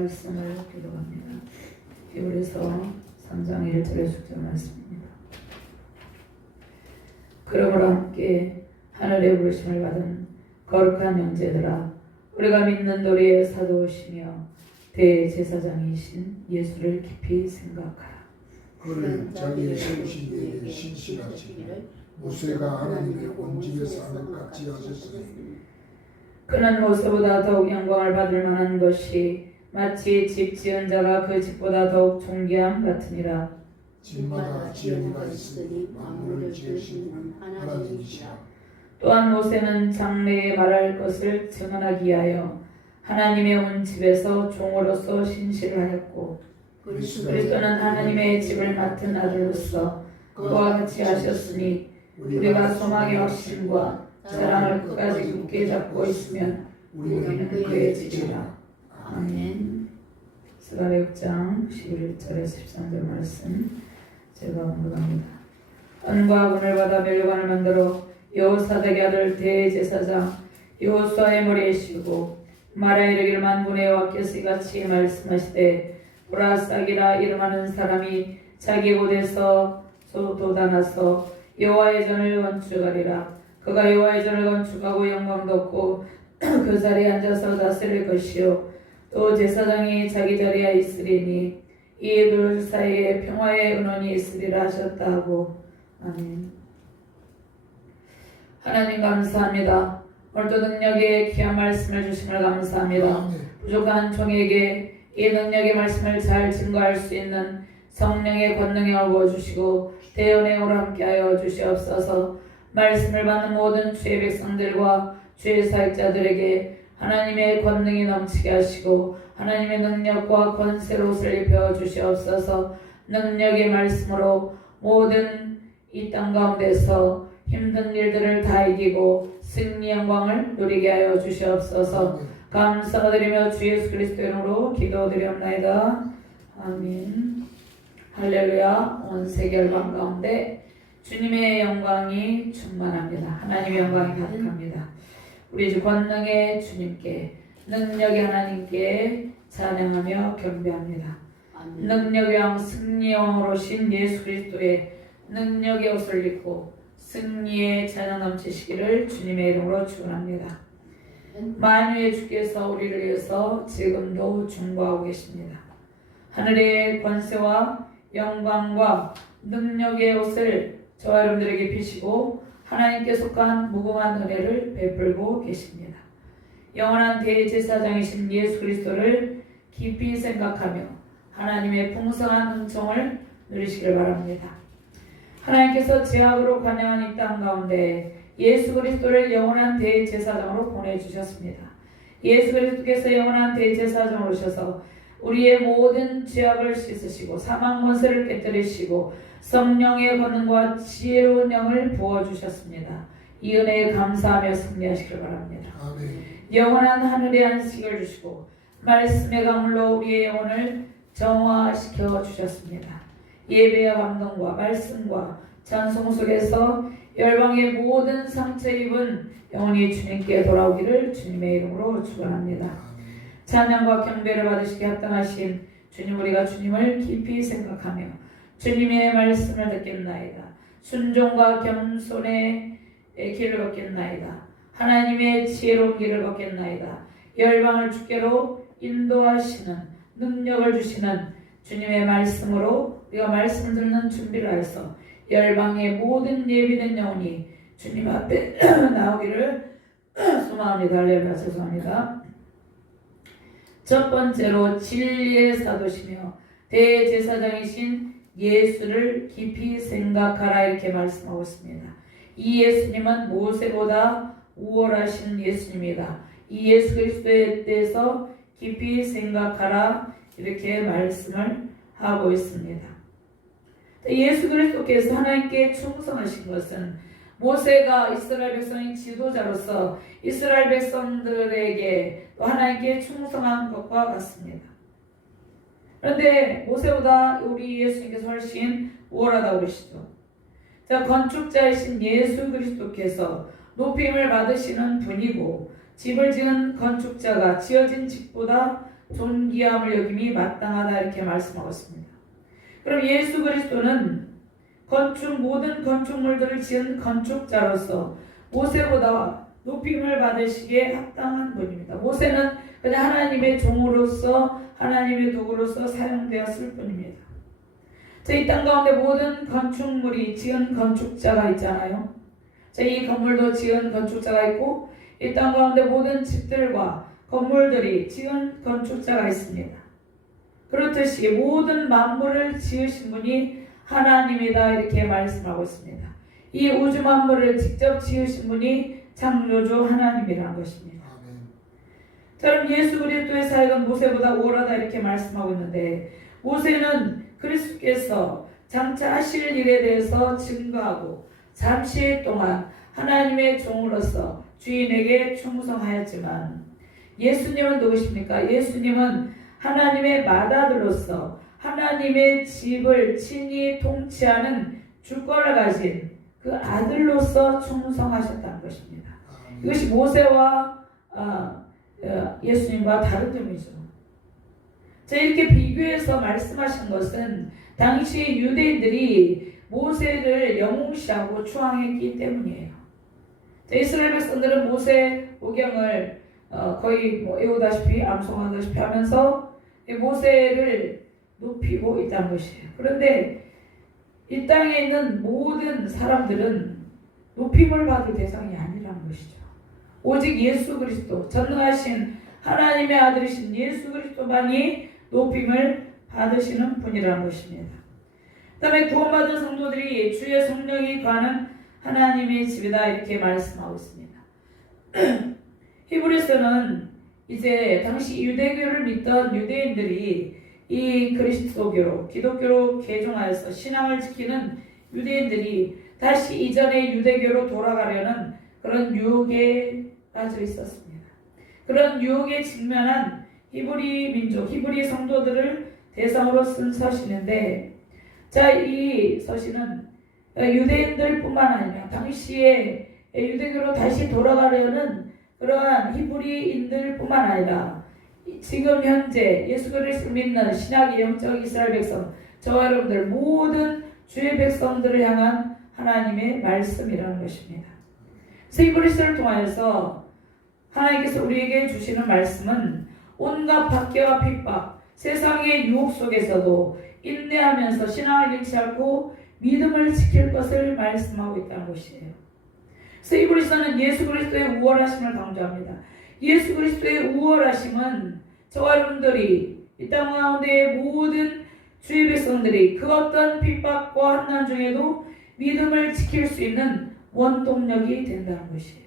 말씀을 기도합니다. 히브리서 3장 1절의 숙제 말씀입니다. 그러므로 함께 하늘의 부르심을 받은 거룩한 형제들아, 우리가 믿는 우리의 사도시며 대제사장이신 예수를 깊이 생각하라. 그는 자기의 세우신 일에 신실하시기를 모세가 하나님의 온 집에서 하는 같이 하셨으니 그는 모세보다 더욱 영광을 받을 만한 것이 마치 집 지은 자가 그 집보다 더욱 존귀함 같으니라. 집마다 지은 이가 있으니 만물을 지으신 분은 하나님이시라. 또한 모세는 장래에 말할 것을 증언하기 위하여 하나님의 온 집에서 종으로서 신실하였고, 그리스도는 하나님의 집을 맡은 아들로서 그와 같이 하셨으니 우리가 소망의 확신과 사랑을 끝까지 굳게 잡고 있으면 우리는 그의 집이라. 아멘. 스가랴 6장 11절에서 13절 말씀 제가 언급합니다. 은과 금을 받아 멸관을 만들어 여호사닥의 아들 대제사장 여호수아의 머리에 씌우고 말하여 이르기를 만군의 여호와께서 이같이 말씀하시되 보라, 싹이라 이름하는 사람이 자기 곳에서 돋아나서 여호와의 전을 건축하리라. 그가 여호와의 전을 건축하고 영광도 얻고 그 자리에 앉아서 다스릴 것이요 또 제사장이 자기 자리에 있으리니 이 둘 사이에 평화의 은원이 있으리라 하셨다 하고. 아멘. 하나님 감사합니다. 오늘도 능력의 귀한 말씀을 주심을 감사합니다. 부족한 종에게 이 능력의 말씀을 잘 증거할 수 있는 성령의 권능을 부어주시고 대언행으로 함께하여 주시옵소서. 말씀을 받는 모든 주의 백성들과 주의 사역자들에게 하나님의 권능이 넘치게 하시고 하나님의 능력과 권세로 옷을 입혀 주시옵소서. 능력의 말씀으로 모든 이 땅 가운데서 힘든 일들을 다 이기고 승리 영광을 누리게 하여 주시옵소서. 감사드리며 주 예수 그리스도 이름으로 기도드리옵나이다. 아멘. 할렐루야. 온 세계 열방 가운데 주님의 영광이 충만합니다. 하나님의 영광이 가득합니다. 우리 주 권능의 주님께, 능력의 하나님께 찬양하며 경배합니다. 능력의 왕 승리의 왕으로 신 예수 그리스도의 능력의 옷을 입고 승리의 찬양 넘치시기를 주님의 이름으로 축원합니다. 만유의 주께서 우리를 위해서 지금도 중보하고 계십니다. 하늘의 권세와 영광과 능력의 옷을 저와 여러분들에게 입히시고 하나님께 속한 무궁한 은혜를 베풀고 계십니다. 영원한 대제사장이신 예수 그리스도를 깊이 생각하며 하나님의 풍성한 은총을 누리시길 바랍니다. 하나님께서 제약으로 관영한 이 땅 가운데 예수 그리스도를 영원한 대제사장으로 보내주셨습니다. 예수 그리스도께서 영원한 대제사장으로 오셔서 우리의 모든 죄악을 씻으시고 사망 권세를 깨뜨리시고 성령의 권능과 지혜로운 영을 부어주셨습니다. 이 은혜에 감사하며 승리하시길 바랍니다. 아멘. 영원한 하늘의 안식을 주시고 말씀의 강물로 우리의 영혼을 정화시켜 주셨습니다. 예배와 감동과 말씀과 찬송 속에서 열방의 모든 상처 입은 영혼이 주님께 돌아오기를 주님의 이름으로 축원합니다. 찬양과 경배를 받으시게 합당하신 주님, 우리가 주님을 깊이 생각하며 주님의 말씀을 듣겠나이다. 순종과 겸손의 길을 걷겠나이다. 하나님의 지혜로운 길을 걷겠나이다. 열방을 주께로 인도하시는 능력을 주시는 주님의 말씀으로 우리가 말씀을 듣는 준비를 하여서 열방의 모든 예비된 영혼이 주님 앞에 나오기를 소망합니다. 할렐루야. 죄송합니다. 첫 번째로 진리의 사도시며 대제사장이신 예수를 깊이 생각하라 이렇게 말씀하고 있습니다. 이 예수님은 모세보다 우월하신 예수님이다. 이 예수 그리스도에 대해서 깊이 생각하라 이렇게 말씀을 하고 있습니다. 예수 그리스도께서 하나님께 충성하신 것은 모세가 이스라엘 백성의 지도자로서 이스라엘 백성들에게 또 하나님께 충성한 것과 같습니다. 그런데 모세보다 우리 예수님께서 훨씬 우월하다고 그러시죠. 자, 건축자이신 예수 그리스도께서 높임을 받으시는 분이고 집을 지은 건축자가 지어진 집보다 존귀함을 여김이 마땅하다 이렇게 말씀하고 있습니다. 그럼 예수 그리스도는 모든 건축물들을 지은 건축자로서 모세보다 높임을 받으시기에 합당한 분입니다. 모세는 그냥 하나님의 종으로서 하나님의 도구로서 사용되었을 뿐입니다. 이 땅 가운데 모든 건축물이 지은 건축자가 있잖아요. 이 건물도 지은 건축자가 있고 이 땅 가운데 모든 집들과 건물들이 지은 건축자가 있습니다. 그렇듯이 모든 만물을 지으신 분이 하나님이다 이렇게 말씀하고 있습니다. 이 우주 만물을 직접 지으신 분이 창조주 하나님이라는 것입니다. 그럼 예수 그리스도의 사역은 모세보다 우월하다 이렇게 말씀하고 있는데 모세는 그리스도께서 장차 하실 일에 대해서 증거하고 잠시 동안 하나님의 종으로서 주인에게 충성하였지만 예수님은 누구십니까? 예수님은 하나님의 맏아들로서 하나님의 집을 친히 통치하는 주권을 가진 그 아들로서 충성하셨다는 것입니다. 이것이 모세와 예수님과 다른 점이죠. 이렇게 비교해서 말씀하신 것은 당시 유대인들이 모세를 영웅시하고 추앙했기 때문이에요. 이스라엘 백성들은 모세 오경을 거의 외우다시피 암송하다시피 하면서 모세를 높이고 있다는 것이에요. 그런데 이 땅에 있는 모든 사람들은 높임을 받을 대상이 아니라는 것이죠. 오직 예수 그리스도, 전능하신 하나님의 아들이신 예수 그리스도만이 높임을 받으시는 분이라는 것입니다. 그 다음에 구원받은 성도들이 주의 성령이 거하는 하나님의 집이다 이렇게 말씀하고 있습니다. 히브리서는 이제 당시 유대교를 믿던 유대인들이 이 그리스도교로 기독교로 개종하여서 신앙을 지키는 유대인들이 다시 이전의 유대교로 돌아가려는 그런 유혹에 빠져 있었습니다. 그런 유혹에 직면한 히브리 민족, 히브리 성도들을 대상으로 쓴 서신인데 이 서신은 유대인들뿐만 아니라 당시에 유대교로 다시 돌아가려는 그러한 히브리인들뿐만 아니라 지금 현재 예수 그리스도를 믿는 신약의 영적 이스라엘 백성, 저와 여러분들 모든 주의 백성들을 향한 하나님의 말씀이라는 것입니다. 히브리서를 통하여서 하나님께서 우리에게 주시는 말씀은 온갖 박해와 핍박, 세상의 유혹 속에서도 인내하면서 신앙을 잃지 않고 믿음을 지킬 것을 말씀하고 있다는 것이에요. 히브리서는 예수 그리스도의 우월하심을 강조합니다. 예수 그리스도의 우월하심은 저와 여러분들이 이 땅 가운데의 모든 주의 백성들이 그 어떤 핍박과 환난 중에도 믿음을 지킬 수 있는 원동력이 된다는 것이에요.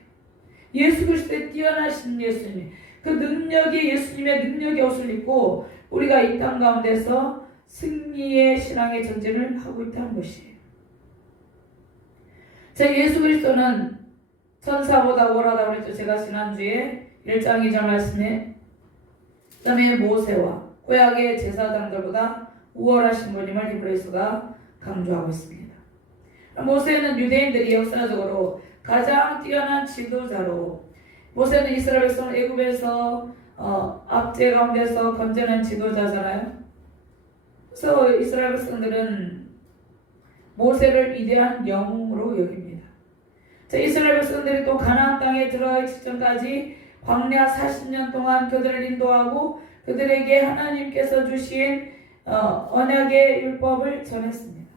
예수 그리스도의 뛰어나신 예수님, 그 능력이 예수님의 능력의 옷을 입고 우리가 이 땅 가운데서 승리의 신앙의 전쟁을 하고 있다는 것이에요. 예수 그리스도는 천사보다 우월하다고 했죠. 제가 지난주에 1장 2절 말씀에 그 다음에 모세와 구약의 제사장들보다 우월하신 분임을 히브리서가 강조하고 있습니다. 모세는 유대인들이 역사적으로 가장 뛰어난 지도자로 모세는 이스라엘 백성을 애굽에서 압제 가운데서 건져낸 지도자잖아요. 그래서 이스라엘 백성들은 모세를 위대한 영웅으로 여깁니다. 이스라엘 백성들이 또 가나안 땅에 들어가기 직전까지 광야 40년 동안 그들을 인도하고 그들에게 하나님께서 주신 언약의 율법을 전했습니다.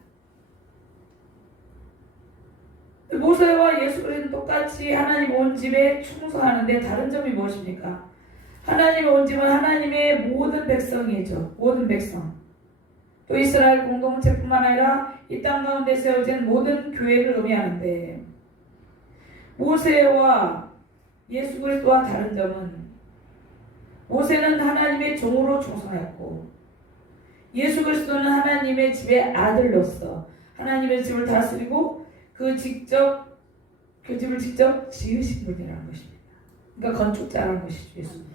모세와 예수 그리스도는 똑같이 하나님 온 집에 충성하는데 다른 점이 무엇입니까? 하나님 온 집은 하나님의 모든 백성이죠. 모든 백성. 또 이스라엘 공동체뿐만 아니라 이 땅 가운데 세워진 모든 교회를 의미하는데 모세와 예수 그리스도와 다른 점은 모세는 하나님의 종으로 충성했고 예수 그리스도는 하나님의 집의 아들로서 하나님의 집을 다스리고 그 집을 직접 지으신 분이라는 것입니다. 그러니까 건축자라는 것이죠. 예수님.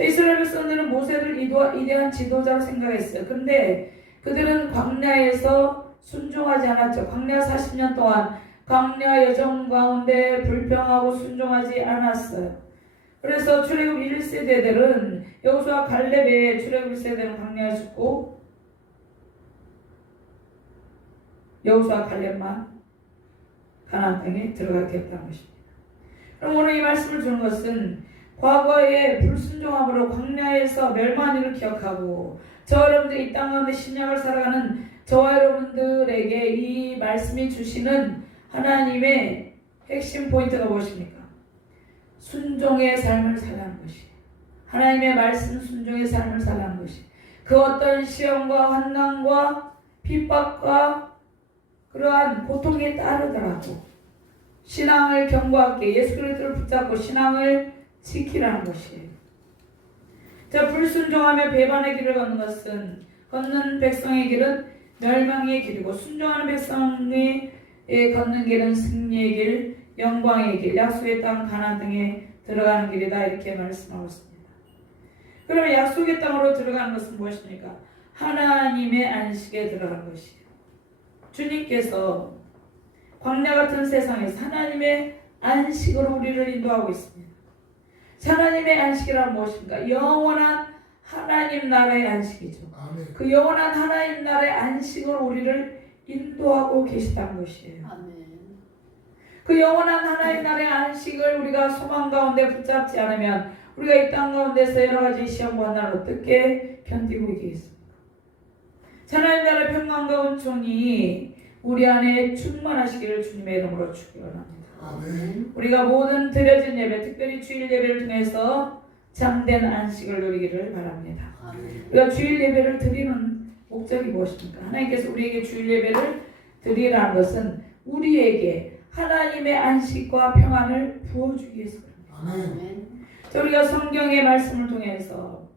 이스라엘 백성들은 모세를 위대한 지도자로 생각했어요. 그런데 그들은 광야에서 순종하지 않았죠. 광야 40년 동안 광야 여정 가운데 불평하고 순종하지 않았어요. 그래서 출애굽 1세대들은 여호수아 갈렙의 출애굽 1세대는 광야에 죽고 여호수아 갈렙만 가나안 땅에 들어가게 됐다는 것입니다. 그럼 오늘 이 말씀을 주는 것은 과거의 불순종함으로 광야에서 멸망한 일을 기억하고 저와 여러분들이 이 땅 가운데 신약을 살아가는 저와 여러분들에게 이 말씀이 주시는 하나님의 핵심 포인트가 무엇입니까? 순종의 삶을 살아가는 것이에요. 하나님의 말씀 순종의 삶을 살아가는 것이 그 어떤 시험과 환난과 핍박과 그러한 고통이 따르더라도 신앙을 견고하게 예수 그리스도를 붙잡고 신앙을 지키라는 것이에요. 자, 불순종하며 배반의 길을 걷는 백성의 길은 멸망의 길이고 순종하는 백성이 걷는 길은 승리의 길, 영광의 길, 약속의 땅 가나안 땅에 들어가는 길이다 이렇게 말씀하고 있습니다. 그러면 약속의 땅으로 들어가는 것은 무엇입니까? 하나님의 안식에 들어가는 것이에요. 주님께서 광야 같은 세상에서 하나님의 안식으로 우리를 인도하고 있습니다. 하나님의 안식이란 무엇입니까? 영원한 하나님 나라의 안식이죠. 아멘. 그 영원한 하나님 나라의 안식으로 우리를 인도하고 계시다는 것이에요. 아멘. 그 영원한 하나님 나라의 안식을 우리가 소망 가운데 붙잡지 않으면 우리가 이 땅 가운데서 여러 가지 시험과 환난을 어떻게 견디고 있겠습니까? 하나님 나라의 평강과 은총이 우리 안에 충만하시기를 주님의 이름으로 축원합니다. 아멘. 우리가 모든 드려진 예배, 특별히 주일 예배를 통해서 참된 안식을 누리기를 바랍니다. 아멘. 우리가 주일 예배를 드리는 목적이 무엇입니까? 하나님께서 우리에게 주일 예배를 드리라는 것은 우리에게 하나님의 안식과 평안을 부어주기 위해서 그럽니다. 아멘. 아멘. 자, 우리가 성경의 말씀을 통해서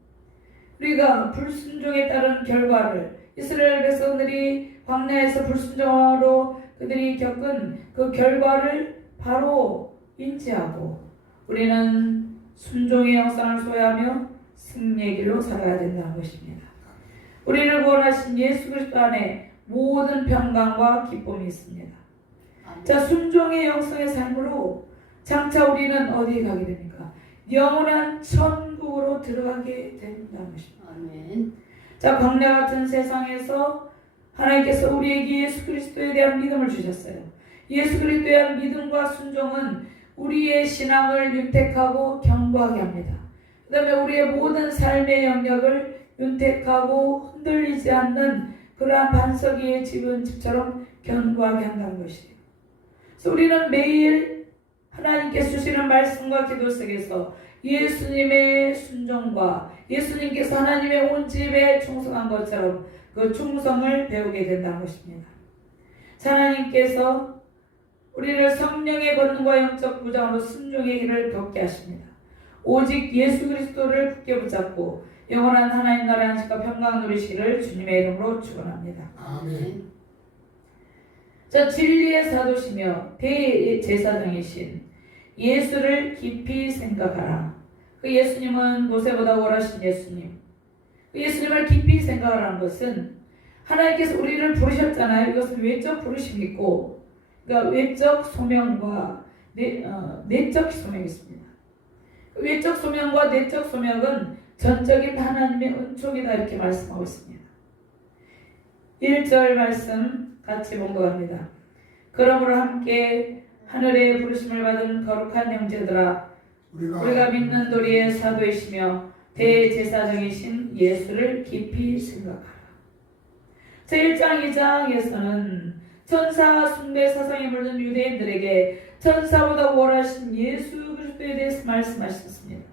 우리가 불순종에 따른 결과를 이스라엘 백성들이 광야에서 불순종으로 그들이 겪은 그 결과를 바로 인지하고 우리는 순종의 영상을 소유하며 승리의 길로 살아야 된다는 것입니다. 우리를 구원하신 예수 그리스도 안에 모든 평강과 기쁨이 있습니다. 아멘. 자, 순종의 영성의 삶으로 장차 우리는 어디에 가게 됩니까? 영원한 천국으로 들어가게 된다는 것입니다. 아멘. 자, 광야 같은 세상에서 하나님께서 우리에게 예수 그리스도에 대한 믿음을 주셨어요. 예수 그리스도에 대한 믿음과 순종은 우리의 신앙을 윤택하고 견고하게 합니다. 그 다음에 우리의 모든 삶의 영역을 윤택하고 흔들리지 않는 그러한 반석 위의 집처럼 견고하게 한다는 것이에요. 그래서 우리는 매일 하나님께서 주시는 말씀과 기도 속에서 예수님의 순종과 예수님께서 하나님의 온 집에 충성한 것처럼 그 충성을 배우게 된다는 것입니다. 하나님께서 우리를 성령의 권능과 영적 부장으로 순종의 길을 걷게 하십니다. 오직 예수 그리스도를 굳게 붙잡고 영원한 하나님 나라의 안식과 평강 누리시기를 주님의 이름으로 축원합니다. 아멘. 자, 진리의 사도시며 대제사장이신 예수를 깊이 생각하라. 그 예수님은 모세보다 오라신 예수님. 그 예수님을 깊이 생각하라는 것은 하나님께서 우리를 부르셨잖아요. 이것은 외적 부르심이고, 그러니까 외적 소명과 내적 소명이 있습니다. 외적 소명과 내적 소명은 전적인 하나님의 은총이다 이렇게 말씀하고 있습니다. 1절 말씀 같이 봉독합니다. 그러므로 함께 하늘의 부르심을 받은 거룩한 형제들아, 우리가 믿는 도리의 사도이시며 대제사장이신 예수를 깊이 생각하라. 제1장 2장에서는 천사 숭배 사상에 물든 유대인들에게 천사보다 우월하신 예수 그리스도에 대해서 말씀하셨습니다.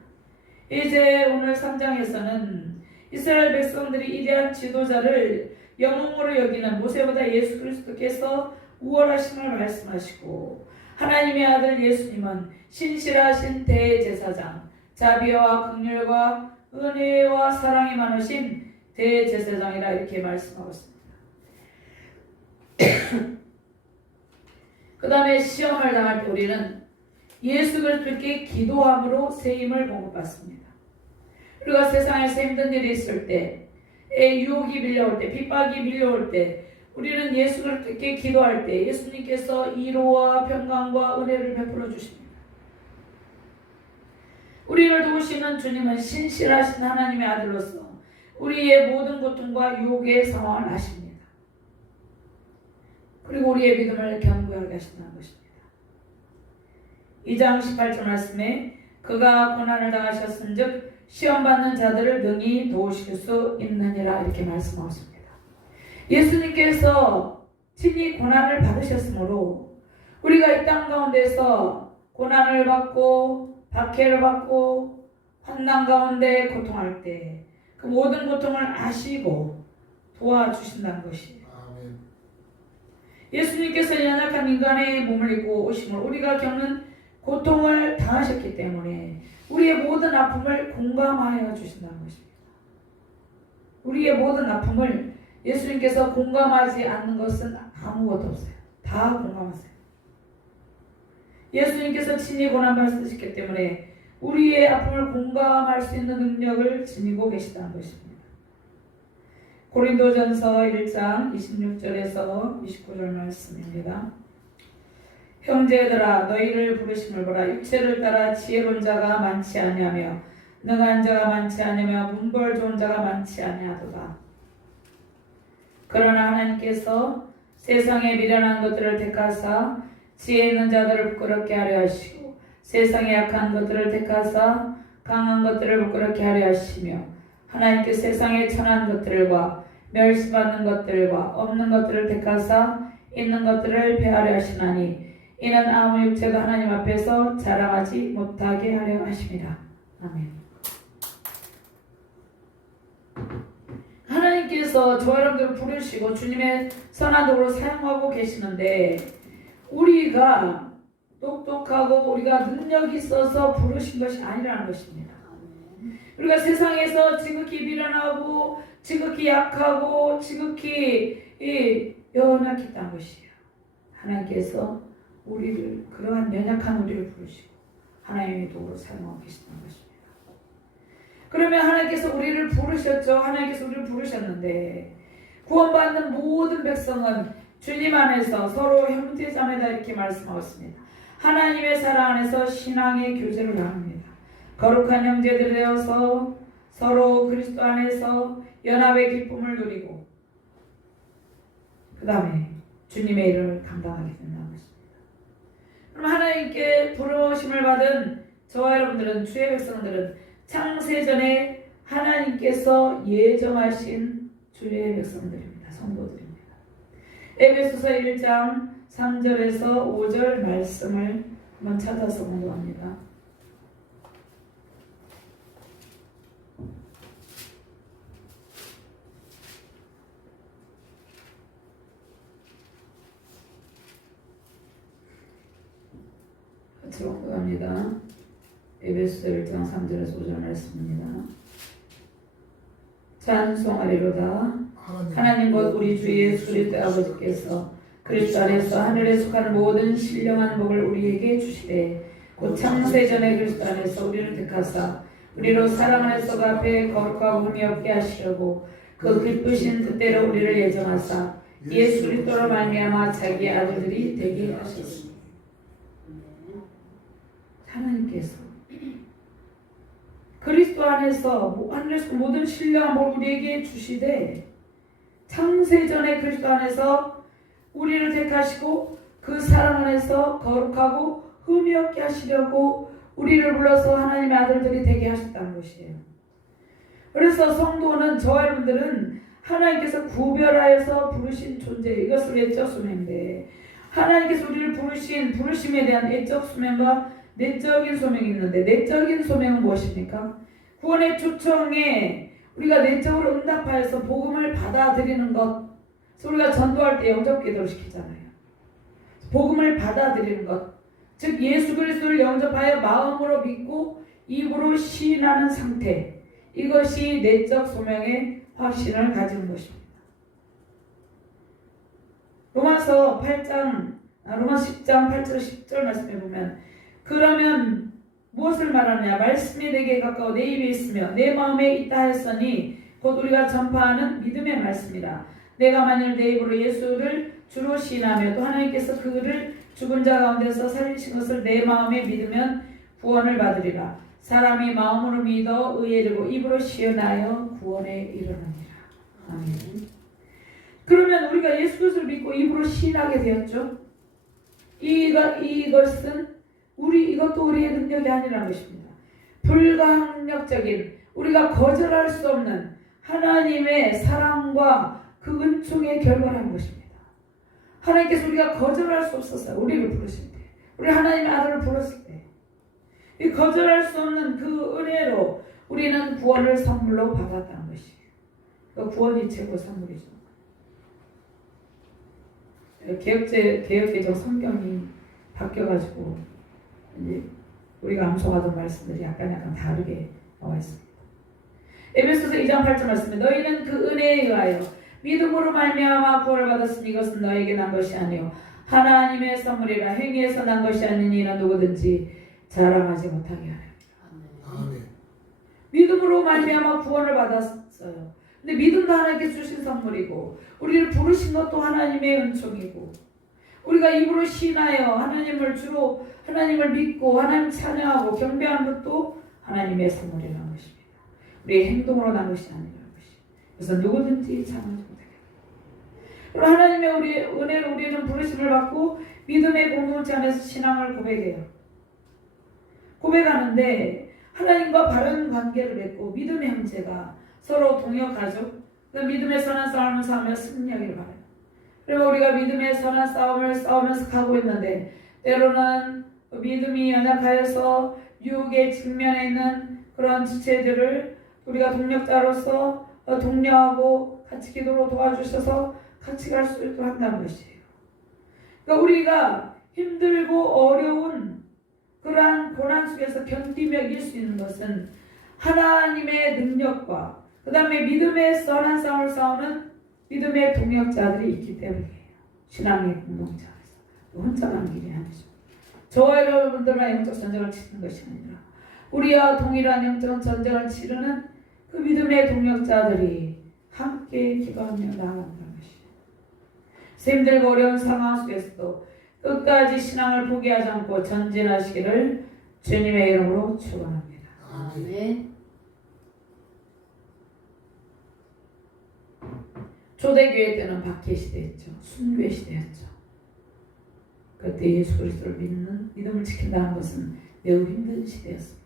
이제 오늘 3장에서는 이스라엘 백성들이 이대한 지도자를 영웅으로 여기는 모세보다 예수 그리스도께서 우월하심을 말씀하시고, 하나님의 아들 예수님은 신실하신 대제사장, 자비와 긍휼과 은혜와 사랑이 많으신 대제사장이라 이렇게 말씀하고 있습니다. 그 다음에 시험을 당할 때 우리는 예수 그리스도께 기도함으로 세임을 공급받습니다. 우리가 세상에서 힘든 일이 있을 때, 유혹이 밀려올 때, 핍박이 밀려올 때, 우리는 예수 그리스도께 기도할 때 예수님께서 위로와 평강과 은혜를 베풀어 주십니다. 우리를 도우시는 주님은 신실하신 하나님의 아들로서 우리의 모든 고통과 유혹의 상황을 아십니다. 그리고 우리의 믿음을 견고하게 하신다는 것입니다. 2장 18절 말씀에 그가 고난을 당하셨은즉 시험받는 자들을 능히 도우실 수 있느니라 이렇게 말씀하고 있습니다. 예수님께서 친히 고난을 받으셨으므로 우리가 이 땅 가운데서 고난을 받고 박해를 받고 환난 가운데 고통할 때 그 모든 고통을 아시고 도와주신다는 것이에요. 아멘. 예수님께서 연약한 인간의 몸을 입고 오심을 우리가 겪는 고통을 당하셨기 때문에 우리의 모든 아픔을 공감하여 주신다는 것입니다. 우리의 모든 아픔을 예수님께서 공감하지 않는 것은 아무것도 없어요. 다 공감하세요. 예수님께서 친히 고난받으셨기 때문에 우리의 아픔을 공감할 수 있는 능력을 지니고 계시다는 것입니다. 고린도전서 1장 26절에서 29절 말씀입니다. 형제들아 너희를 부르심을 보라. 육체를 따라 지혜로운 자가 많지 아니하며 능한 자가 많지 아니하며 문벌 좋은 자가 많지 아니하도다. 그러나 하나님께서 세상에 미련한 것들을 택하사 지혜 있는 자들을 부끄럽게 하려 하시고 세상에 약한 것들을 택하사 강한 것들을 부끄럽게 하려 하시며 하나님께 세상에 천한 것들과 멸시받는 것들과 없는 것들을 택하사 있는 것들을 폐하려 하시나니 이는 아무 육체도 하나님 앞에서 자랑하지 못하게 하려 하십니다. 아멘. 하나님께서 저와 여러분들을 부르시고 주님의 선한 도구로 사용하고 계시는데 우리가 똑똑하고 우리가 능력이 있어서 부르신 것이 아니라는 것입니다. 우리가 세상에서 지극히 미련하고 지극히 약하고 지극히 연약했다는 것이에요. 하나님께서 우리를 그러한 연약한 우리를 부르시고 하나님의 도구로 사용하고 계시다는 것입니다. 그러면 하나님께서 우리를 부르셨죠. 하나님께서 우리를 부르셨는데 구원받는 모든 백성은 주님 안에서 서로 형제자매다 이렇게 말씀하고 있습니다. 하나님의 사랑 안에서 신앙의 교제를 나눕니다. 거룩한 형제들 되어서 서로 그리스도 안에서 연합의 기쁨을 누리고 그 다음에 주님의 일을 감당하게 된다는 것입니다. 그럼 하나님께 부르심을 받은 저와 여러분들은 주의 백성들은 창세전에 하나님께서 예정하신 주의 백성들입니다. 성도들입니다. 에베소서 1장 3절에서 5절 말씀을 한번 찾아서 공부합니다. 같이 공부합니다. 에베소서 1장 3절에서 5절 말씀입니다. 찬송하리로다. 하나님 곧 우리 주 예수 그리스도 아버지께서 그리스도 안에서 하늘에 속한 모든 신령한 복을 우리에게 주시되 곧 창세전에 그리스도 안에서 우리를 택하사 우리로 사랑 안에서 그 앞에 거룩하고 흠이 없게 하시려고 그 기쁘신 뜻대로 우리를 예정하사 예수 그리스도로 말미암아 자기의 아들들이 되게 하셨습니다. 하나님께서 그리스도 안에서 하늘에서 모든 신령한 복을 우리에게 주시되 창세전에 그리스도 안에서 우리를 택하시고 그 사랑 안에서 거룩하고 흠이 없게 하시려고 우리를 불러서 하나님의 아들들이 되게 하셨다는 것이에요. 그래서 성도는 저와 여러분들은 하나님께서 구별하여서 부르신 존재, 이것을 외적 소명인데 하나님께서 우리를 부르신 부르심에 대한 외적 소명과 내적인 소명이 있는데 내적인 소명은 무엇입니까? 구원의 초청에 우리가 내적으로 응답하여서 복음을 받아들이는 것. 우리가 전도할 때 영접기도를 시키잖아요. 복음을 받아들이는 것. 즉 예수 그리스도를 영접하여 마음으로 믿고 입으로 시인하는 상태. 이것이 내적 소명의 확신을 가지는 것입니다. 로마서 10장 8절 10절 말씀해 보면 그러면 무엇을 말하느냐? 말씀이 내게 가까워 내 입에 있으며 내 마음에 있다 하였으니 곧 우리가 전파하는 믿음의 말씀이라. 내가 만일 내 입으로 예수를 주로 시인하며 또 하나님께서 그를 죽은 자 가운데서 살리신 것을 내 마음에 믿으면 구원을 받으리라. 사람이 마음으로 믿어 의에 이르고 입으로 시인하여 구원에 이르느니라. 아멘. 그러면 우리가 예수 그리스도를 믿고 입으로 시인하게 되었죠. 이것은 이것도 우리의 능력이 아니라는 것입니다. 불가항력적인, 우리가 거절할 수 없는 하나님의 사랑과 그 은총의 결과라는 것입니다. 하나님께서 우리가 거절할 수 없었어요. 우리를 부르실 때, 우리 하나님의 아들을 불렀을 때, 이 거절할 수 없는 그 은혜로 우리는 구원을 선물로 받았다는 것이에요. 그 구원이 최고 선물이죠. 개혁개정 성경이 바뀌어가지고 이제 우리가 암송하던 말씀들이 약간 다르게 나와 있습니다. 에베소서 2장 8절 말씀에 너희는 그 은혜에 의하여 믿음으로 말미암아 구원을 받았으니 이것은 너에게 난 것이 아니요 하나님의 선물이라. 행위에서 난 것이 아니니 이는 누구든지 자랑하지 못하게 하리라. 아멘. 믿음으로 말미암아 구원을 받았어요. 근데 믿음도 하나님께 주신 선물이고 우리를 부르신 것도 하나님의 은총이고 우리가 입으로 시인하여 하나님을 믿고 하나님 찬양하고 경배하는 것도 하나님의 선물이라는 것입니다. 우리의 행동으로 난 것이 아니라는 것이. 그래서 누구든지 참하지 못하게. 그리고 하나님의 은혜로 우리는 부르심을 받고 믿음의 공동체 안에서 신앙을 고백하는데 하나님과 바른 관계를 맺고 믿음의 형제가 서로 동역하죠. 믿음의 선한 싸움을 싸우며 승리하기를 바라요. 그리고 우리가 믿음의 선한 싸움을 싸우면서 가고 있는데 때로는 믿음이 연약하여서 유혹에 직면해 있는 그런 지체들을 우리가 동력자로서 독려하고 같이 기도로 도와주셔서 같이 갈 수 있도록 한다는 것이에요. 그러니까 우리가 힘들고 어려운 그러한 고난 속에서 견디며 이길 수 있는 것은 하나님의 능력과 그 다음에 믿음의 선한 싸움을 싸우는 믿음의 동역자들이 있기 때문이에요. 신앙의 공동체 안에서 혼자 가는 길이 아니죠. 저와 여러분들만 영적 전쟁을 치는 것이 아니라 우리와 동일한 영적 전쟁을 치르는 그 믿음의 동역자들이 함께 기도하며 나아간다는 것이에요. 힘들고 어려운 상황 속에서도 끝까지 신앙을 포기하지 않고 전진하시기를 주님의 이름으로 축원합니다. 아멘. 초대교회 때는 박해 시대였죠. 순교의 시대였죠. 그때 예수 그리스도를 믿음을 지킨다는 것은 매우 힘든 시대였습니다.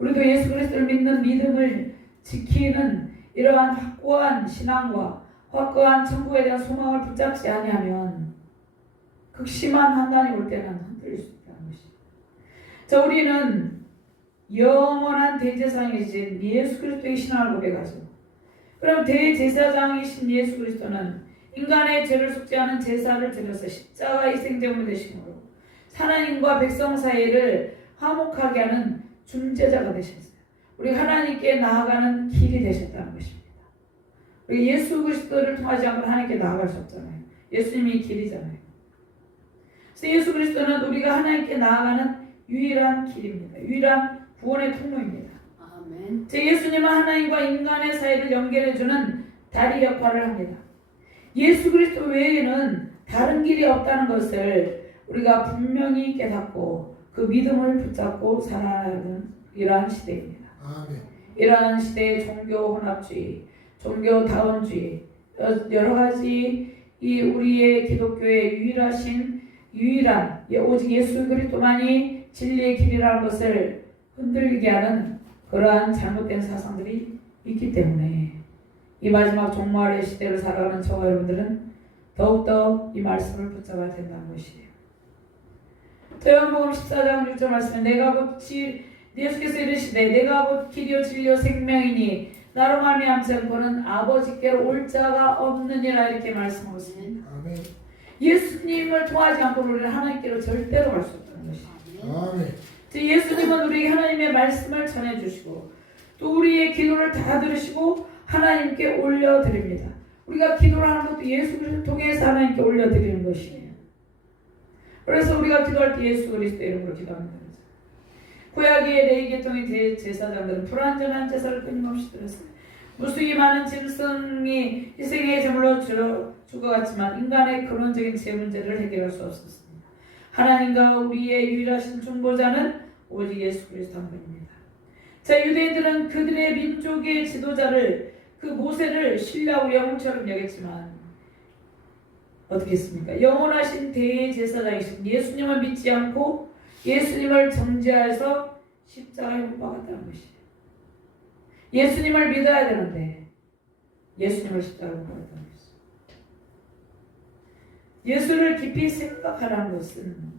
우리도 예수 그리스도를 믿는 믿음을 지키는 이러한 확고한 신앙과 확고한 천국에 대한 소망을 붙잡지 아니하면 극심한 환난이 올 때는 흔들릴 수 있다는 것입니다. 자, 우리는 영원한 대제사장이신 예수 그리스도의 신앙을 고백하죠. 그럼 대제사장이신 예수 그리스도는 인간의 죄를 속죄하는 제사를 드려서 십자가 희생제물이 되심으로 하나님과 백성 사이를 화목하게 하는 중재자가 되셨어요. 우리 하나님께 나아가는 길이 되셨다는 것입니다. 우리 예수 그리스도를 통하지 않고 하나님께 나아갈 수 없잖아요. 예수님이 길이잖아요. 그래서 예수 그리스도는 우리가 하나님께 나아가는 유일한 길입니다. 유일한 구원의 통로입니다. 아멘. 제 예수님은 하나님과 인간의 사이를 연결해주는 다리 역할을 합니다. 예수 그리스도 외에는 다른 길이 없다는 것을 우리가 분명히 깨닫고 그 믿음을 붙잡고 살아가는 이러한 시대입니다. 아멘. 이러한 시대의 종교 혼합주의, 종교 다원주의, 여러 가지 이 우리의 기독교의 유일한 오직 예수 그리스도만이 진리의 길이라는 것을 흔들리게 하는 그러한 잘못된 사상들이 있기 때문에 이 마지막 종말의 시대를 살아가는 저와 여러분들은 더욱더 이 말씀을 붙잡아야 된다는 것이에요. 요한복음 14장 6절 말씀에 예수께서 이르시되 내가 곧 길이요 진리요 생명이니 나로 말미암지 않고는 아버지께로 올 자가 없느니라 이렇게 말씀하고 있습니다. 아멘. 예수님을 통하지 않고 우리는 하나님께로 절대로 갈 수 없다는 것이에요. 아멘. 예수님은 우리에게 하나님의 말씀을 전해주시고 또 우리의 기도를 다 들으시고 하나님께 올려드립니다. 우리가 기도를 하는 것도 예수 그리스도를 통해서 하나님께 올려드리는 것이에요. 그래서 우리가 기도할 때 예수 그리스도 이름으로 기도하는 거죠. 구약의 레위계통의 대제사장들은 불완전한 제사를 끊임없이 드렸어요. 무수히 많은 짐승이 희생의 제물로 죽어갔지만 인간의 근원적인 죄 문제를 해결할 수 없었습니다. 하나님과 우리의 유일하신 중보자는 오직 예수 그리스도 한 분입니다. 자, 유대인들은 그들의 민족의 지도자를 그 모세를 신뢰하고 영웅처럼 여겼지만 어떻게 했습니까? 영원하신 대제사장이신 예수님을 믿지 않고 예수님을 정죄해서 십자가에 못 박았다는 것이에요. 예수님을 믿어야 되는데 예수님을 십자가에 못 박았다는 것이에요. 예수를 깊이 생각하라는 것은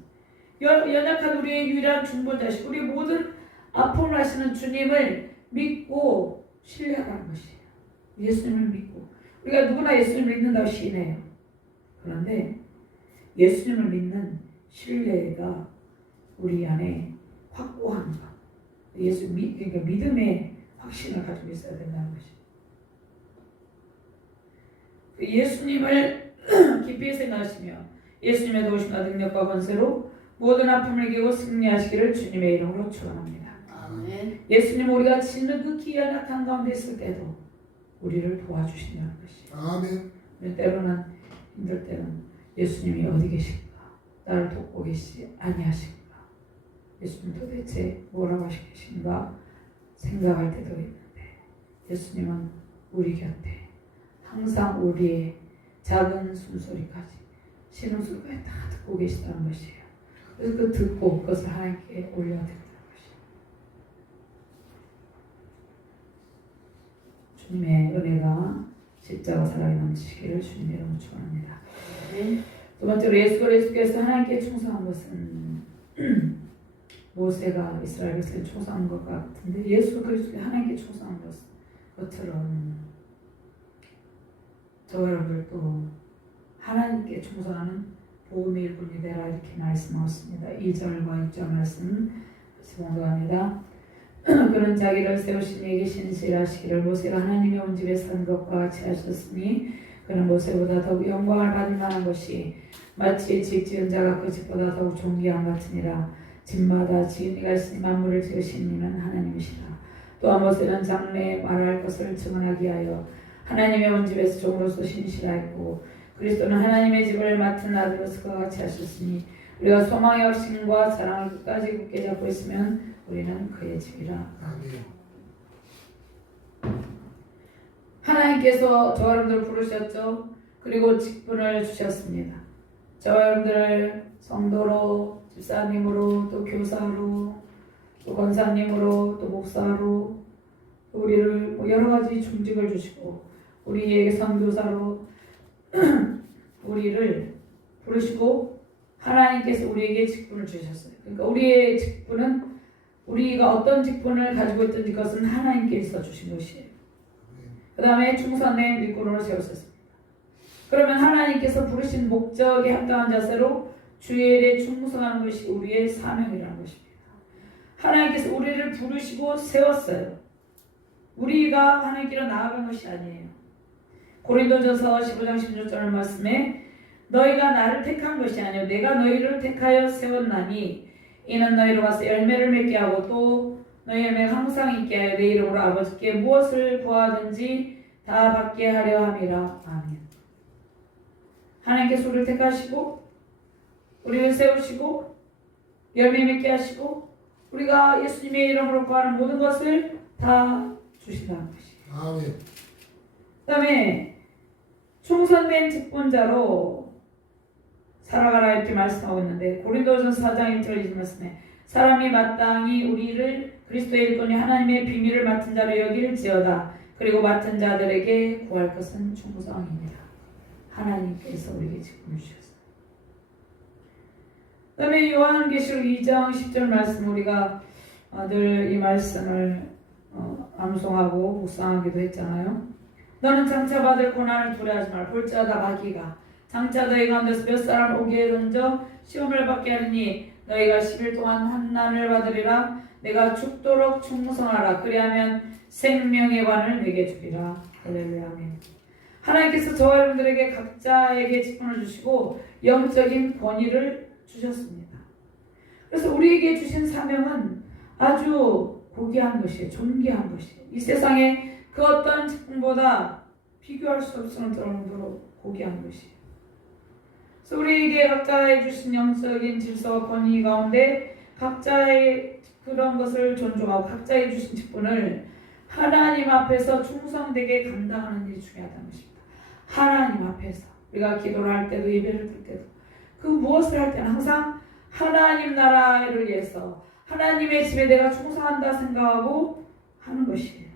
연약한 우리의 유일한 중보자식, 우리 모든 아픔을 하시는 주님을 믿고 신뢰하라는 것이에요. 예수님을 믿고, 우리가 누구나 예수님을 믿는다고 시인해요. 그런데 예수님을 믿는 신뢰가 우리 안에 확고한 것, 그러니까 믿음의 확신을 가지고 있어야 된다는 것이에요. 예수님을 깊이 생각하시며 예수님의 도우심과 능력과 권세로 모든 아픔을 이기고 승리하시기를 주님의 이름으로 축원합니다. 아멘. 예수님, 우리가 지는 그 기이한 악한 가운데 있을 때도 우리를 도와주신다는 것이에요. 아멘. 때로는 힘들 때는 예수님이 어디 계실까? 나를 돕고 계시지 아니하실까? 예수님 도대체 뭐라고 하시고 계신가? 생각할 때도 있는데 예수님은 우리 곁에 항상 우리의 작은 숨소리까지 신음소리까지 다 듣고 계시다는 것이에요. 그래서 그 듣고 그것을 하나님께 올려드린다는 것이에요. 주님의 은혜가 십자가 사랑이 넘치기를 주님의 이름으로 축원합니다. 두 번째로 예수 그리스도께서 하나님께 충성한 것은 모세가 이스라엘 백성에 충성한 것 같은데 예수 그리스도께 하나님께 충성한 것처럼 저와 여러분들도 하나님께 충성하는 복음의 일꾼이 되라 이렇게 말씀하셨습니다. 2절과 6절 말씀 같이 공부합니다. 그는 자기를 세우신 이에게 신실하시기를 모세가 하나님의 온 집에 산 것과 같이 하셨으니 그는 모세보다 더욱 영광을 받을 만한 것이 마치 집 지은 자가 그 집보다 더욱 존귀한 같으니라. 집마다 지은이가 있으니 만물을 지으신 이는 하나님이시라. 또한 모세는 장래에 말할 것을 증언하기 위하여 하나님의 온 집에서 종으로서 신실하였고 그리스도는 하나님의 집을 맡은 아들로서 그와 같이 하셨으니 우리가 소망의 확신과 사랑을 끝까지 굳게 잡고 있으면 우리는 그의 집이라. 아멘. 하나님께서 저와 여러분들을 부르셨죠. 그리고 직분을 주셨습니다. 저와 여러분들을 성도로, 집사님으로, 또 교사로, 또 권사님으로, 또 목사로, 또 우리를 여러 가지 중직을 주시고 우리에게 선교사로 우리를 부르시고 하나님께서 우리에게 직분을 주셨어요. 그러니까 우리의 직분은 우리가 어떤 직분을 가지고 있든지 그것은 하나님께서 주신 것이에요. 그 다음에 충성된 일꾼으로 세우셨습니다. 그러면 하나님께서 부르신 목적에 합당한 자세로 주의 일에 충성하는 것이 우리의 사명이라는 것입니다. 하나님께서 우리를 부르시고 세웠어요. 우리가 하나님께로 나아간 것이 아니에요. 고린도전서 15장 16절 말씀에 너희가 나를 택한 것이 아니요 내가 너희를 택하여 세웠나니 이는 너희로 와서 열매를 맺게 하고 또 너희 열매가 항상 있게 하여 내 이름으로 아버지께 무엇을 구하든지 다 받게 하려 함이라. 아멘. 하나님께서 우리를 택하시고 우리를 세우시고 열매 맺게 하시고 우리가 예수님의 이름으로 구하는 모든 것을 다 주신다는 것이에요. 아멘. 그 다음에 충성된 직분자로 살아가라 이렇게 말씀하고 있는데 고린도전서 4장 1절 2절 말씀에 사람이 마땅히 우리를 그리스도의 일꾼이 하나님의 비밀을 맡은 자로 여길지어다. 그리고 맡은 자들에게 구할 것은 충성입니다. 하나님께서 우리에게 직분을 주셨어요. 그 다음에 요한계시록 2장 10절 말씀 우리가 늘 이 말씀을 암송하고 묵상하기도 했잖아요. 너는 장차 받을 고난을 두려워하지 말라. 볼지어다 마귀가 장차 너희 가운데서 몇 사람 오게 던져 시험을 받게 하리니 너희가 10일 동안 환난을 받으리라. 내가 죽도록 충성하라. 그리하면 생명의 관을 내게 주리라. 할렐루야. 아멘. 하나님께서 저와 여러분들에게 각자에게 직분을 주시고 영적인 권위를 주셨습니다. 그래서 우리에게 주신 사명은 아주 고귀한 것이에요. 존귀한 것이에요. 이 세상에 그 어떤 직분보다 비교할 수 없을 정도로 고귀한 것이에요. 그래서 우리에게 각자의 주신 영적인 질서와 권위 가운데 각자의 그런 것을 존중하고 각자의 주신 직분을 하나님 앞에서 충성되게 감당하는 일이 중요하다는 것입니다. 하나님 앞에서 우리가 기도를 할 때도 예배를 드릴 때도 그 무엇을 할 때는 항상 하나님 나라를 위해서 하나님의 집에 내가 충성한다 생각하고 하는 것이에요.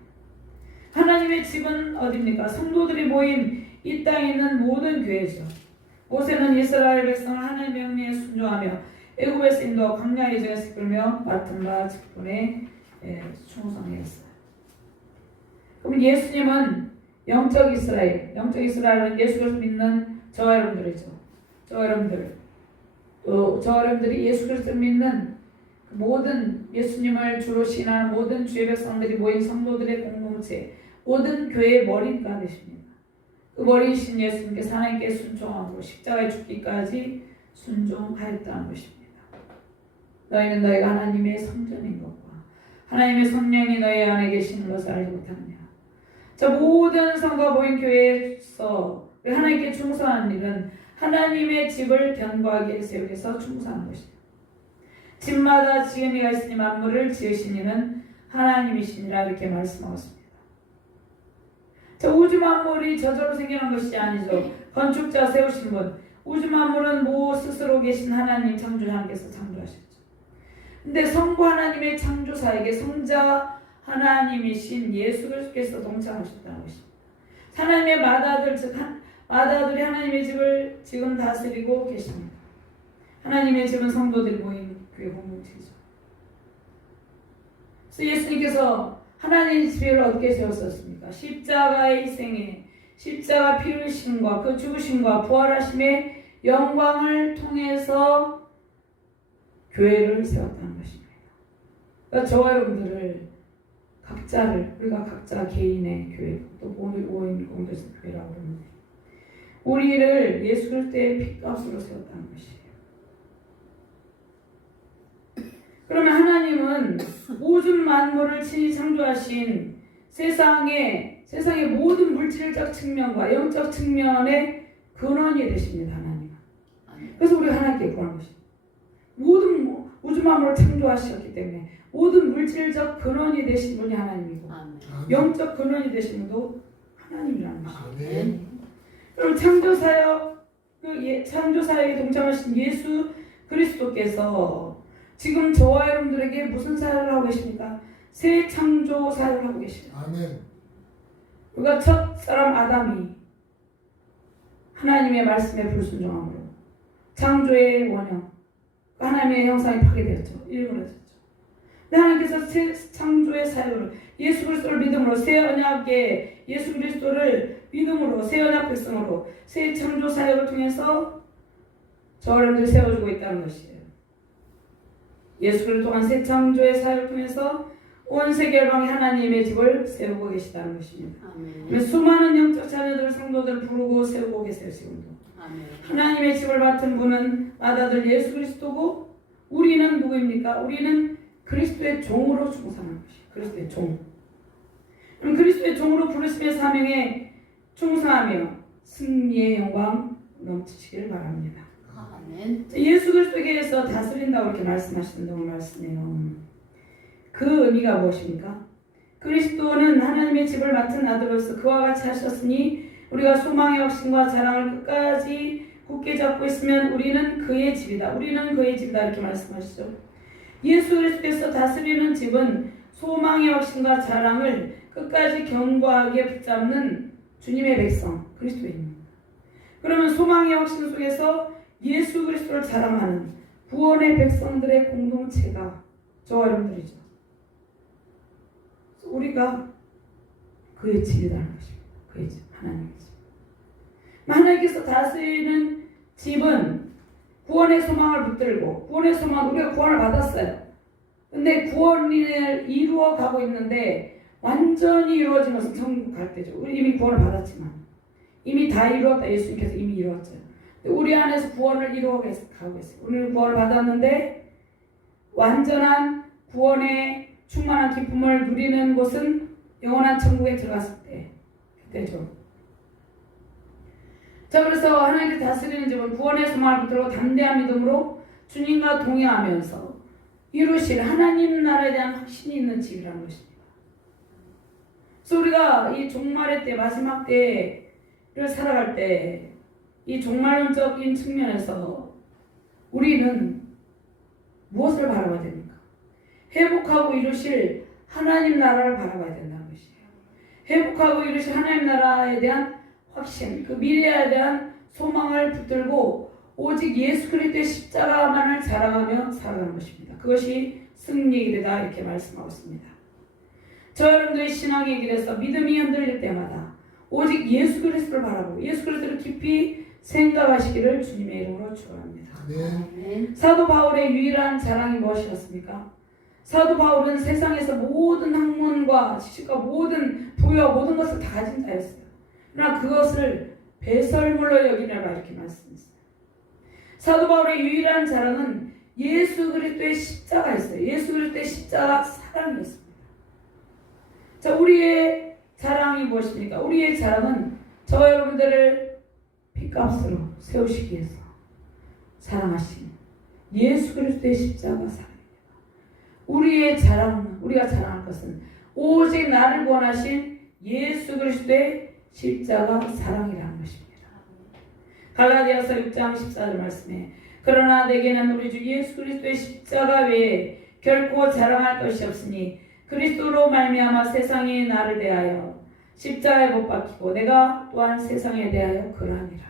하나님의 집은 어디입니까? 성도들이 모인 이 땅에 있는 모든 교회죠. 모세는 이스라엘 백성을 하나님의 명령에 순종하며 애굽에서 인도하고 광야의 저에서 끌며 맡은 바 직분에 충성했어요. 그럼 예수님은 영적 이스라엘은 예수를 믿는 저와 여러분들이죠. 저와 여러분들이 예수 그리스도를 믿는 모든 예수님을 주로 신하는 모든 주의 백성들이 모인 성도들의 공동체, 모든 교회의 머리가 되십니다. 그 머리이신 예수님께서 하나님께 순종하고 십자가에 죽기까지 순종하였다는 것입니다. 너희는 너희가 하나님의 성전인 것과 하나님의 성령이 너희 안에 계시는 것을 알지 못하느냐. 자, 모든 성도가 모인 교회에서 하나님께 충성하는 일은 하나님의 집을 견고하게 세우기 위해서 충성하는 것입니다. 집마다 지음이가 있으니 만물을 지으신 이는 하나님이시니라 이렇게 말씀하셨습니다. 자, 우주 만물이 저절로 생겨난 것이 아니죠. 건축자 세우신 분, 우주 만물은 스스로 계신 하나님 창조자님께서 창조하셨죠. 근데 성부 하나님의 창조사에게 성자 하나님이신 예수 그리스도께서 동참하셨다는 것입니다. 하나님의 맏아들 즉 맏아들이 하나님의 집을 지금 다스리고 계십니다. 하나님의 집은 성도들이 모인 교회 공동체죠. 그래서 예수님께서 하나님의 집을 어떻게 세웠었습니까? 십자가의 희생에 십자가 피 흘리심과 그 죽으심과 부활하심의 영광을 통해서 교회를 세웠다는 것입니다. 그러니까 저와 여러분들을 우리가 각자 개인의 교회 또 모인 공동체 교회라고 합니다. 우리를 예수 그리스도의 핏값으로 세웠다는 것이에요. 그러면 하나님은 우주 만물을 친히 창조하신 세상의 모든 물질적 측면과 영적 측면의 근원이 되십니다. 하나님은. 그래서 우리가 하나님께 구하는 것입니다. 모든 우주 만물을 창조하셨기 때문에 모든 물질적 근원이 되신 분이 하나님이고 영적 근원이 되신 분도 하나님이라는 것입니다. 그럼 창조사역에 동참하신 예수 그리스도께서 지금 저와 여러분들에게 무슨 사역을 하고 계십니까? 새 창조 사역을 하고 계십니다. 아멘. 우리가 첫 사람 아담이 하나님의 말씀에 불순종함으로 창조의 원형, 하나님의 형상이 파괴되었죠. 일그러졌죠. 근데 하나님께서 새 창조의 사역을 예수 그리스도를 믿음으로 새 언약의 예수 그리스도를 믿음으로 새 언약 백성으로 새 창조 사역을 통해서 저와 여러분들이 세워주고 있다는 것이에요. 예수 그리스도를 통한 새 창조의 사역을 통해서 온 세계 열방에 하나님의 집을 세우고 계시다는 것입니다. 수많은 영적 자녀들 성도들을 부르고 세우고 계세요. 지금도. 하나님의 집을 맡은 분은 맏아들 예수 그리스도고 우리는 누구입니까? 우리는 그리스도의 종으로 충성하는 것이에요. 그리스도의 종. 그럼 그리스도의 종으로 부르심의 사명에 충성하며 승리의 영광 넘치시길 바랍니다. 아멘. 예수 그리스도에게서 다스린다고 이렇게 말씀하시는 말씀이에요. 그 의미가 무엇입니까? 그리스도는 하나님의 집을 맡은 아들로서 그와 같이 하셨으니 우리가 소망의 확신과 자랑을 끝까지 굳게 잡고 있으면 우리는 그의 집이다. 우리는 그의 집이다. 이렇게 말씀하시죠. 예수 그리스도께서 다스리는 집은 소망의 확신과 자랑을 끝까지 견고하게 붙잡는 주님의 백성, 그리스도입니다. 그러면 소망의 확신 속에서 예수 그리스도를 자랑하는 구원의 백성들의 공동체가 저와 여러분들이죠. 우리가 그의 집이라는 것입니다. 그의 집, 하나님의 집. 하나님께서 다스리는 집은 구원의 소망을 붙들고 구원의 소망, 우리가 구원을 받았어요. 근데 구원을 이루어 가고 있는데 완전히 이루어진 것은 천국 갈 때죠. 우리 이미 구원을 받았지만 이미 다 이루었다. 예수님께서 이미 이루었죠. 우리 안에서 구원을 이루어 가고 있어요. 우리는 구원을 받았는데 완전한 구원의 충만한 기쁨을 누리는 곳은 영원한 천국에 들어갔을 때 그때죠. 자, 그래서 하나님께 다스리는 집은 구원의 소망을 붙들고 담대한 믿음으로 주님과 동행하면서 이루실 하나님 나라에 대한 확신이 있는 집이라는 것입니다. 그래서 우리가 이 종말의 때, 마지막 때를 살아갈 때 이 종말론적인 측면에서 우리는 무엇을 바라봐야 됩니까? 회복하고 이루실 하나님 나라를 바라봐야 된다는 것이에요. 회복하고 이루실 하나님 나라에 대한 확신, 그 미래에 대한 소망을 붙들고 오직 예수 그리스도의 십자가만을 자랑하며 살아가는 것입니다. 그것이 승리의 길이다 이렇게 말씀하고 있습니다. 저 여러분들의 신앙의 길에서 믿음이 흔들릴 때마다 오직 예수 그리스도를 바라보고 예수 그리스도를 깊이 생각하시기를 주님의 이름으로 축원합니다. 네. 사도 바울의 유일한 자랑이 무엇이었습니까? 사도 바울은 세상에서 모든 학문과 지식과 모든 부유와 모든 것을 다 가진 자였어요. 그러나 그것을 배설물로 여기느라 이렇게 말씀했어요. 사도 바울의 유일한 자랑은 예수 그리스도의 십자가였어요. 예수 그리스도의 십자가 사랑이었습니다. 자, 우리의 자랑이 무엇입니까? 우리의 자랑은 저와 여러분들을 핏값으로 세우시기 위해서 사랑하신 예수 그리스도의 십자가 사랑입니다. 우리의 자랑, 우리가 자랑할 것은 오직 나를 구원하신 예수 그리스도의 십자가 사랑이라는 것입니다. 갈라디아서 6장 14절 말씀에 그러나 내게는 우리 주 예수 그리스도의 십자가 외에 결코 자랑할 것이 없으니 그리스도로 말미암아 세상이 나를 대하여 십자가에 못 박히고 내가 또한 세상에 대하여 그러하니라.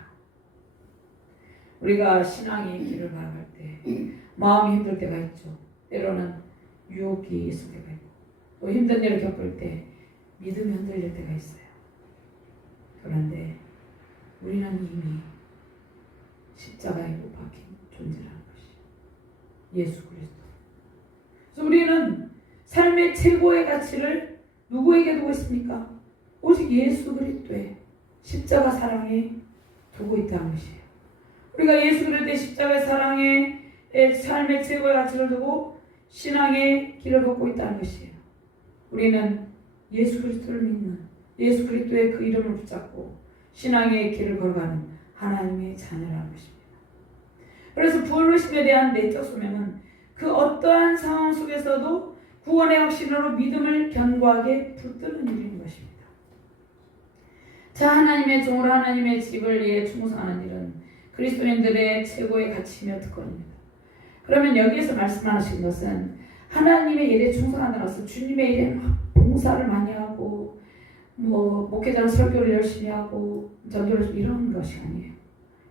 우리가 신앙의 길을 걸어갈 때 마음이 힘들 때가 있죠. 때로는 유혹이 있을 때가 있고 또 힘든 일을 겪을 때 믿음이 흔들릴 때가 있어요. 그런데 우리는 이미 십자가에 못 박힌 존재라는 것이 예수 그리스도. 그래서 우리는 삶의 최고의 가치를 누구에게 두고 있습니까? 오직 예수 그리스도의 십자가 사랑에 두고 있다는 것이에요. 우리가 예수 그리스도의 십자가의 사랑에 삶의 최고의 가치를 두고 신앙의 길을 걷고 있다는 것이에요. 우리는 예수 그리스도를 믿는 예수 그리스도의 그 이름을 붙잡고 신앙의 길을 걸어가는 하나님의 자녀라는 것입니다. 그래서 부활하심에 대한 내적 소명은 그 어떠한 상황 속에서도 구원의 확신으로 믿음을 견고하게 붙드는 일인 것입니다. 자, 하나님의 종으로 하나님의 집을 위해 충성하는 일은 그리스도인들의 최고의 가치이며 특권입니다. 그러면 여기에서 말씀하신 것은 하나님의 일에 충성한다면서 주님의 일에 막 봉사를 많이 하고 목회자는 설교를 열심히 하고 전도를 이런 것이 아니에요.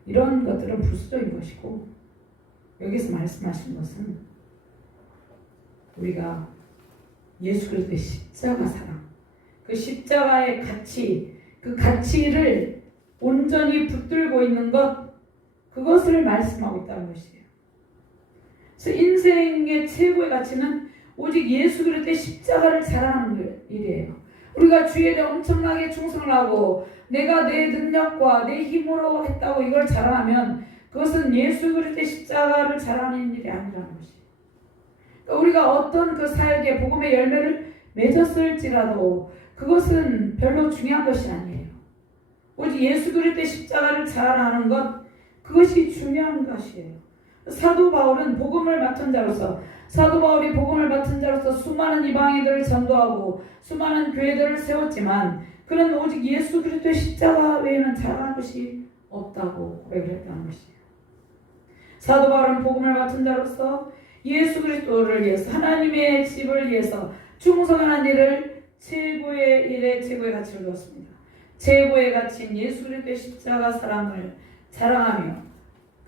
이런 것들은 부수적인 것이고 여기서 말씀하신 것은 우리가 예수 그리스도의 십자가 사랑, 그 십자가의 가치, 그 가치를 온전히 붙들고 있는 것, 그것을 말씀하고 있다는 것이에요. 그래서 인생의 최고의 가치는 오직 예수 그리스도의 십자가를 자랑하는 일이에요. 우리가 주에 대해 엄청나게 충성을 하고 내가 내 능력과 내 힘으로 했다고 이걸 자랑하면 그것은 예수 그리스도의 십자가를 자랑하는 일이 아니라는 것이에요. 우리가 어떤 그 사역의 복음의 열매를 맺었을지라도 그것은 별로 중요한 것이 아니에요. 오직 예수 그리스도의 십자가를 자랑하는 것, 그것이 중요한 것이에요. 사도 바울은 복음을 맡은 자로서 사도 바울이 복음을 맡은 자로서 수많은 이방인들을 전도하고 수많은 교회들을 세웠지만 그는 오직 예수 그리스도의 십자가 외에는 자랑할 것이 없다고 고백을 했다는 것이에요. 사도 바울은 복음을 맡은 자로서 예수 그리스도를 위해서 하나님의 집을 위해서 충성하는 일을 최고의 일에 최고의 가치를 두었습니다. 최고의 가치인 예수 그리스도의 십자가 사랑을 자랑하며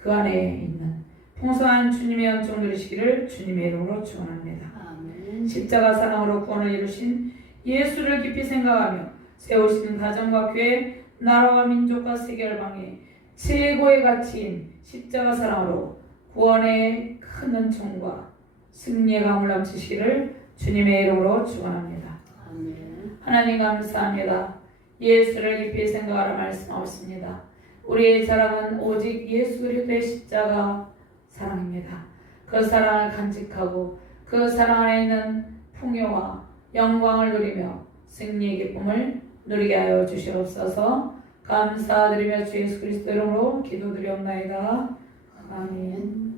그 안에 있는 풍성한 주님의 은총을 누리시기를 주님의 이름으로 축원합니다. 아멘. 십자가 사랑으로 구원을 이루신 예수를 깊이 생각하며 세우시는 가정과 교회, 나라와 민족과 세계열방에 최고의 가치인 십자가 사랑으로 구원의 큰 은총과 승리의 감을 넘치시기를 주님의 이름으로 축원합니다. 아멘. 하나님 감사합니다. 예수를 깊이 생각하라 말씀하셨습니다. 우리의 자랑은 오직 예수 그리스도의 십자가 사랑입니다. 그 사랑을 간직하고 그 사랑 안에 있는 풍요와 영광을 누리며 승리의 기쁨을 누리게 하여 주시옵소서. 감사드리며 주 예수 그리스도 이름으로 기도드리옵나이다. 아멘.